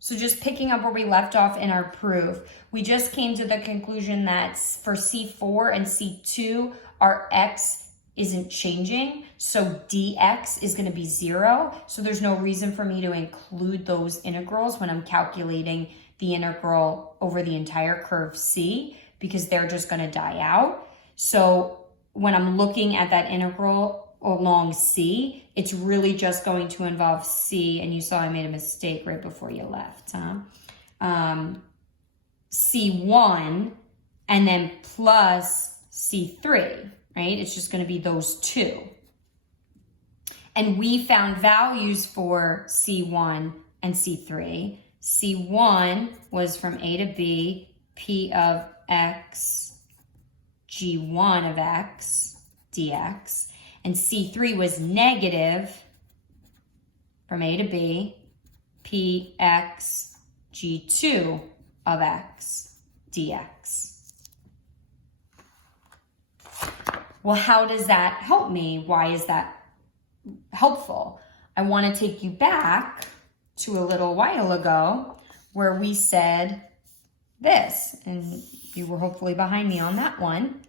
So just picking up where we left off in our proof, we just came to the conclusion that for C4 and C2, our x isn't changing, so dx is going to be 0. So there's no reason for me to include those integrals when I'm calculating the integral over the entire curve C, because they're just going to die out. So when I'm looking at that integral along C, it's really just going to involve C, and you saw I made a mistake right before you left, C1 and then plus C3. Right? It's just going to be those two. And we found values for C1 and C3. C1 was from A to B, P of X, G1 of X, dx. And C3 was negative from A to B, Px, G2 of X, dx. Well, how does that help me? Why is that helpful? I want to take you back to a little while ago where we said this, and you were hopefully behind me on that one,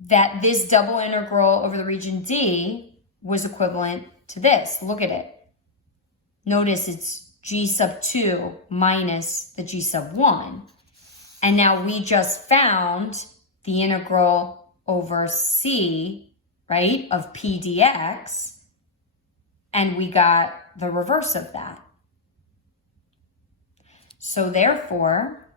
that this double integral over the region D was equivalent to this. Look at it. Notice it's G sub 2 minus the G sub 1. And now we just found the integral over C, right, of P dx, and we got the reverse of that. So therefore,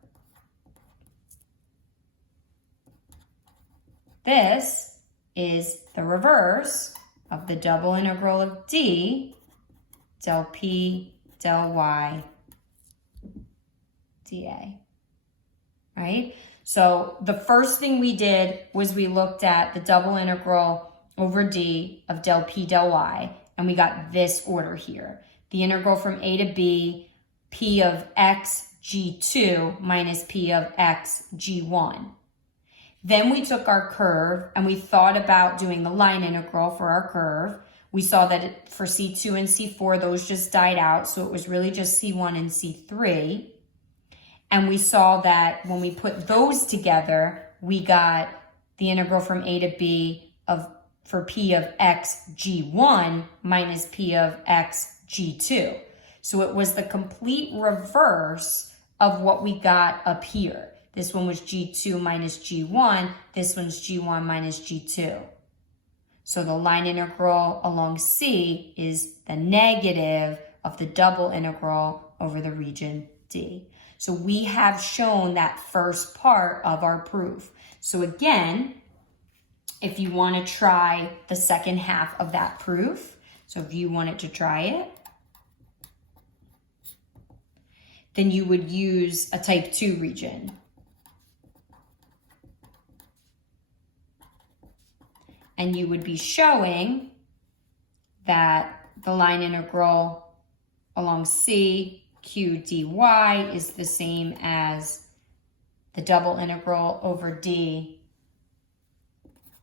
this is the reverse of the double integral of D, del P, del Y, dA, right? So the first thing we did was we looked at the double integral over D of del P del Y, and we got this order here. The integral from A to B, P of X G2 minus P of X G1. Then we took our curve and we thought about doing the line integral for our curve. We saw that for C2 and C4, those just died out, so it was really just C1 and C3. And we saw that when we put those together, we got the integral from A to B for P of X G1 minus P of X G2. So it was the complete reverse of what we got up here. This one was G2 minus G1. This one's G1 minus G2. So the line integral along C is the negative of the double integral over the region D. So we have shown that first part of our proof. So again, if you want to try the second half of that proof, so if you wanted to try it, then you would use a type 2 region. And you would be showing that the line integral along C, Q dy is the same as the double integral over D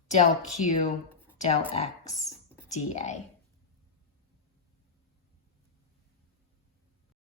del Q del X dA.